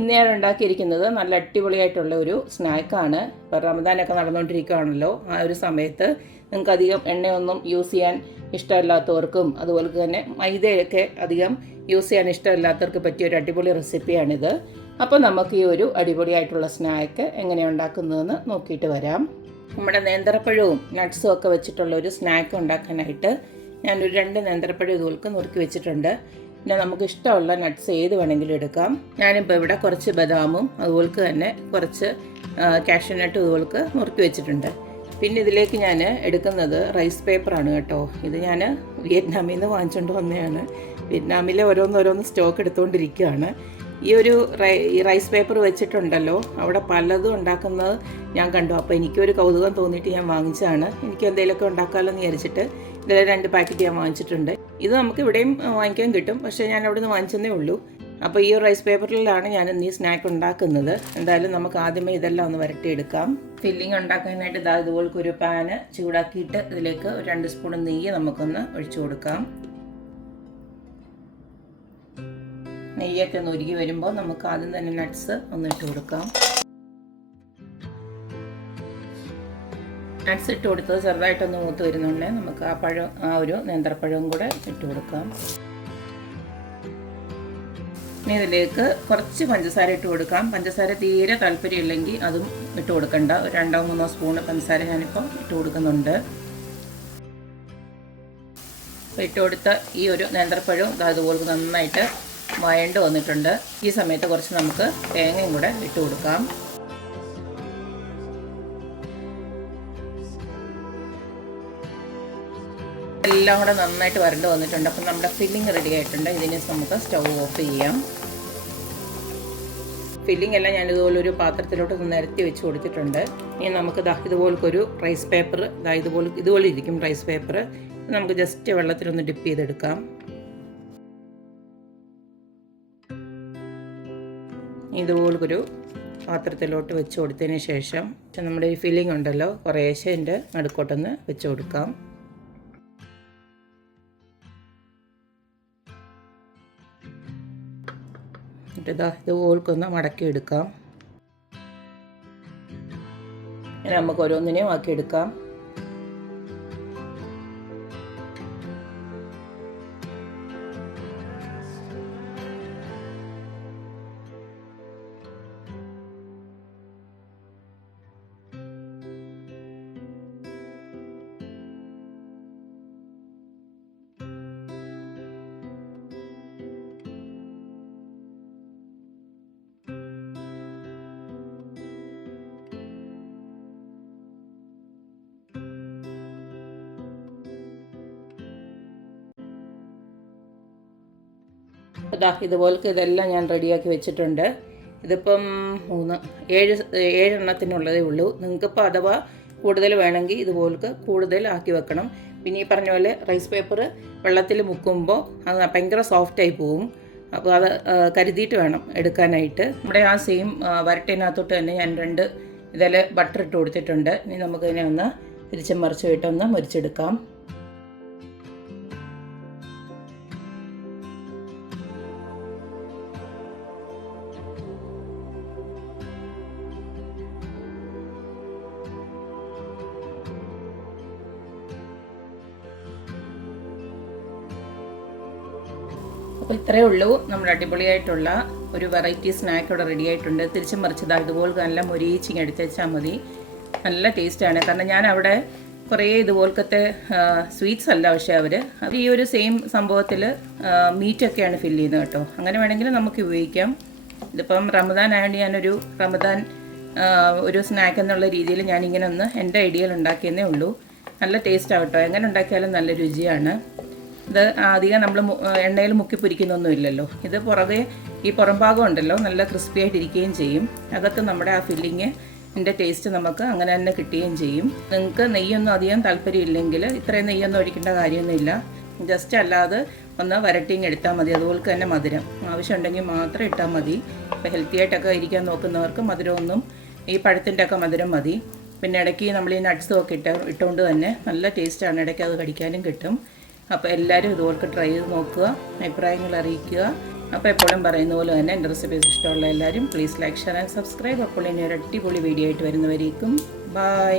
ഇന്ന് ഞാൻ ഉണ്ടാക്കിയിരിക്കുന്നത് നല്ല അടിപൊളിയായിട്ടുള്ള ഒരു സ്നാക്കാണ്. ഇപ്പോൾ റമദാനൊക്കെ നടന്നുകൊണ്ടിരിക്കുകയാണല്ലോ. ആ ഒരു സമയത്ത് നിങ്ങൾക്ക് അധികം എണ്ണയൊന്നും യൂസ് ചെയ്യാൻ ഇഷ്ടമില്ലാത്തവർക്കും അതുപോലെ തന്നെ മൈദയൊക്കെ അധികം യൂസ് ചെയ്യാൻ ഇഷ്ടമില്ലാത്തവർക്ക് പറ്റിയ ഒരു അടിപൊളി റെസിപ്പിയാണിത്. അപ്പോൾ നമുക്ക് ഈ ഒരു അടിപൊളിയായിട്ടുള്ള സ്നാക്ക് എങ്ങനെയാണ് ഉണ്ടാക്കുന്നതെന്ന് നോക്കിയിട്ട് വരാം. നമ്മുടെ നേന്ത്രപ്പഴവും നട്ട്സും ഒക്കെ വെച്ചിട്ടുള്ള ഒരു സ്നാക്ക് ഉണ്ടാക്കാനായിട്ട് ഞാനൊരു 2 നേന്ത്രപ്പഴം ഇതുപോലൊക്കെ നുറുക്കി വെച്ചിട്ടുണ്ട്. പിന്നെ നമുക്ക് ഇഷ്ടമുള്ള നട്ട്സ് ഏത് വേണമെങ്കിലും എടുക്കാം. ഞാനിപ്പോൾ ഇവിടെ കുറച്ച് ബദാമും അതുപോലെ തന്നെ കുറച്ച് കാഷ്യൂനട്ടും ഇതുപോലൊക്കെ നുറുക്കി വെച്ചിട്ടുണ്ട്. പിന്നെ ഇതിലേക്ക് ഞാൻ എടുക്കുന്നത് റൈസ് പേപ്പറാണ് കേട്ടോ. ഇത് ഞാൻ വിയറ്റ്നാമിൽ നിന്ന് വാങ്ങിച്ചുകൊണ്ട് വന്നതാണ്. വിയറ്റ്നാമിലെ ഓരോന്നോരോന്ന് സ്റ്റോക്ക് എടുത്തുകൊണ്ടിരിക്കുകയാണ്. ഈ റൈസ് പേപ്പർ വെച്ചിട്ടുണ്ടല്ലോ, അവിടെ പലതും ഉണ്ടാക്കുന്നത് ഞാൻ കണ്ടു. അപ്പോൾ എനിക്കൊരു കൗതുകം തോന്നിയിട്ട് ഞാൻ വാങ്ങിച്ചതാണ്. എനിക്ക് എന്തെങ്കിലുമൊക്കെ ഉണ്ടാക്കാമല്ലോ എന്ന് വിചാരിച്ചിട്ട് ഇതിൽ 2 പാക്കറ്റ് ഞാൻ വാങ്ങിച്ചിട്ടുണ്ട്. ഇത് നമുക്ക് ഇവിടെയും വാങ്ങിക്കാൻ കിട്ടും, പക്ഷേ ഞാൻ അവിടെ നിന്ന് വാങ്ങിച്ചതേ ഉള്ളൂ. അപ്പോൾ ഈ റൈസ് പേപ്പറിലാണ് ഞാൻ ഇന്ന് ഈ സ്നാക്ക് ഉണ്ടാക്കുന്നത്. എന്തായാലും നമുക്ക് ആദ്യമേ ഇതെല്ലാം ഒന്ന് വരട്ടിയെടുക്കാം. ഫില്ലിംഗ് ഉണ്ടാക്കാനായിട്ട് ഇതുപോലൊക്കെ ഒരു പാന് ചൂടാക്കിയിട്ട് ഇതിലേക്ക് ഒരു 2 സ്പൂൺ നെയ്യ് നമുക്കൊന്ന് ഒഴിച്ചു കൊടുക്കാം. നെയ്യൊക്കെ ഒന്ന് ഉരുകി വരുമ്പോൾ നമുക്ക് ആദ്യം തന്നെ നട്ട്സ് ഒന്ന് ഇട്ട് കൊടുക്കാം. നട്ട്സ് ഇട്ട് കൊടുത്തത് ചെറുതായിട്ടൊന്ന് മൂത്ത് വരുന്നുണ്ട്. നമുക്ക് ആ ഒരു നേന്ത്രപ്പഴവും കൂടെ ഇട്ട് കൊടുക്കാം. ഇനി ഇതിലേക്ക് കുറച്ച് പഞ്ചസാര ഇട്ട് കൊടുക്കാം. പഞ്ചസാര തീരെ താല്പര്യമില്ലെങ്കിൽ അതും ഇട്ട് കൊടുക്കണ്ട. ഒരു 2-3 സ്പൂൺ പഞ്ചസാര ഞാനിപ്പോൾ ഇട്ട് കൊടുക്കുന്നുണ്ട്. അപ്പോൾ ഇട്ട് കൊടുത്ത ഈ ഒരു നേന്ത്രപ്പഴവും അതുപോലെ നന്നായിട്ട് വഴണ്ട് വന്നിട്ടുണ്ട്. ഈ സമയത്ത് കുറച്ച് നമുക്ക് തേങ്ങയും കൂടെ ഇട്ട് കൊടുക്കാം. എല്ലാം കൂടെ നന്നായിട്ട് വരണ്ട് വന്നിട്ടുണ്ട്. അപ്പം നമ്മുടെ ഫില്ലിംഗ് റെഡി ആയിട്ടുണ്ട്. ഇതിന് നമുക്ക് സ്റ്റൗ ഓഫ് ചെയ്യാം. ഫില്ലിംഗ് എല്ലാം ഞാൻ ഇതുപോലെ ഒരു പാത്രത്തിലോട്ട് നിരത്തി വെച്ച് കൊടുത്തിട്ടുണ്ട്. ഇനി നമുക്ക് ഇതുപോലൊരു റൈസ് പേപ്പർ ഇതുപോലെ ഇരിക്കും റൈസ് പേപ്പർ. നമുക്ക് ജസ്റ്റ് വെള്ളത്തിലൊന്ന് ഡിപ്പ് ചെയ്തെടുക്കാം. ഇതുപോലൊരു പാത്രത്തിലോട്ട് വെച്ച് കൊടുത്തതിന് ശേഷം നമ്മുടെ ഈ ഫില്ലിംഗ് ഉണ്ടല്ലോ, കുറേശ്ശെ എൻ്റെ നടുക്കോട്ടൊന്ന് വെച്ച് കൊടുക്കാം. എന്നിട്ട് ഇതുപോലൊന്ന് മടക്കി എടുക്കാം. നമുക്ക് ഓരോന്നിനെയും ആക്കിയെടുക്കാം. ഇതുപോലൊക്കെ ഇതെല്ലാം ഞാൻ റെഡിയാക്കി വെച്ചിട്ടുണ്ട്. ഇതിപ്പം 7 എണ്ണത്തിനുള്ളതേ ഉള്ളൂ. നിങ്ങൾക്കിപ്പോൾ അഥവാ കൂടുതൽ വേണമെങ്കിൽ ഇതുപോലൊക്കെ കൂടുതൽ ആക്കി വെക്കണം. പിന്നെ ഈ പറഞ്ഞ പോലെ റൈസ് പേപ്പർ വെള്ളത്തിൽ മുക്കുമ്പോൾ അത് ഭയങ്കര സോഫ്റ്റായി പോവും. അപ്പോൾ അത് കരുതിയിട്ട് വേണം എടുക്കാനായിട്ട്. നമ്മുടെ ആ സെയിം വരട്ടിനകത്തോട്ട് തന്നെ ഞാൻ 2 ഇതിൽ ബട്ടർ ഇട്ട് കൊടുത്തിട്ടുണ്ട്. ഇനി നമുക്കിതിനെ ഒന്ന് തിരിച്ചും മറിച്ചുമായിട്ടൊന്ന് മുരിച്ചെടുക്കാം. അപ്പോൾ ഇത്രയേ ഉള്ളൂ. നമ്മുടെ അടിപൊളിയായിട്ടുള്ള ഒരു വെറൈറ്റി സ്നാക്ക് ഇവിടെ റെഡി ആയിട്ടുണ്ട്. തിരിച്ചും മറിച്ചത് ഇതുപോലെ നല്ല മൊരിച്ചിങ് എടുത്ത് വെച്ചാൽ മതി. നല്ല ടേസ്റ്റാണ്. കാരണം ഞാൻ അവിടെ കുറേ ഇതുപോലത്തെ സ്വീറ്റ്സ് അല്ല, പക്ഷേ അവർ ഈ ഒരു സെയിം സംഭവത്തിൽ മീറ്റൊക്കെയാണ് ഫില്ല് ചെയ്യുന്നത് കേട്ടോ. അങ്ങനെ വേണമെങ്കിൽ നമുക്ക് ഉപയോഗിക്കാം. ഇതിപ്പം റമദാൻ ആയതുകൊണ്ട് ഞാനൊരു റമദാൻ ഒരു സ്നാക്ക് എന്നുള്ള രീതിയിൽ ഞാനിങ്ങനെ ഒന്ന് എൻ്റെ ഐഡിയയിൽ ഉണ്ടാക്കിയെന്നേ ഉള്ളൂ. നല്ല ടേസ്റ്റാണ് കേട്ടോ. എങ്ങനെ ഉണ്ടാക്കിയാലും നല്ല രുചിയാണ്. ഇത് അധികം നമ്മൾ എണ്ണയിൽ മുക്കി പൊരിക്കുന്നൊന്നും ഇല്ലല്ലോ. ഇത് ഈ പുറം ഭാഗം ഉണ്ടല്ലോ നല്ല ക്രിസ്പി ആയിട്ടിരിക്കുകയും ചെയ്യും. അകത്ത് നമ്മുടെ ആ ഫില്ലിങ്ങിൻ്റെ ടേസ്റ്റ് നമുക്ക് അങ്ങനെ തന്നെ കിട്ടുകയും ചെയ്യും. നിങ്ങൾക്ക് നെയ്യൊന്നും അധികം താല്പര്യമില്ലെങ്കിൽ ഇത്രയും നെയ്യൊന്നും ഒഴിക്കേണ്ട കാര്യമൊന്നുമില്ല. ജസ്റ്റ് അല്ലാതെ ഒന്ന് വരട്ടിങ് എടുത്താൽ മതി. അതുപോലെ തന്നെ മധുരം ആവശ്യമുണ്ടെങ്കിൽ മാത്രം ഇട്ടാൽ മതി. ഇപ്പോൾ ഹെൽത്തി ആയിട്ടൊക്കെ ഇരിക്കാൻ നോക്കുന്നവർക്ക് മധുരമൊന്നും ഈ പഴത്തിൻ്റെ ഒക്കെ മധുരം മതി. പിന്നെ ഇടയ്ക്ക് നമ്മൾ ഈ നട്ട്സും ഒക്കെ ഇട്ടുകൊണ്ട് തന്നെ നല്ല ടേസ്റ്റാണ്. ഇടയ്ക്ക് അത് കടിക്കാനും കിട്ടും. അപ്പോൾ എല്ലാവരും ഇതുപോലെ ട്രൈ ചെയ്ത് നോക്കുക, അഭിപ്രായങ്ങൾ അറിയിക്കുക. അപ്പോൾ എപ്പോഴും പറയുന്ന പോലെ തന്നെ എൻ്റെ റെസിപ്പീസ് ഇഷ്ടമുള്ള എല്ലാവരും please like, share and subscribe. അപ്പോൾ ഇനി ഒരു അടിപൊളി വീഡിയോ ആയിട്ട് വരുന്നവരേക്കും ബൈ.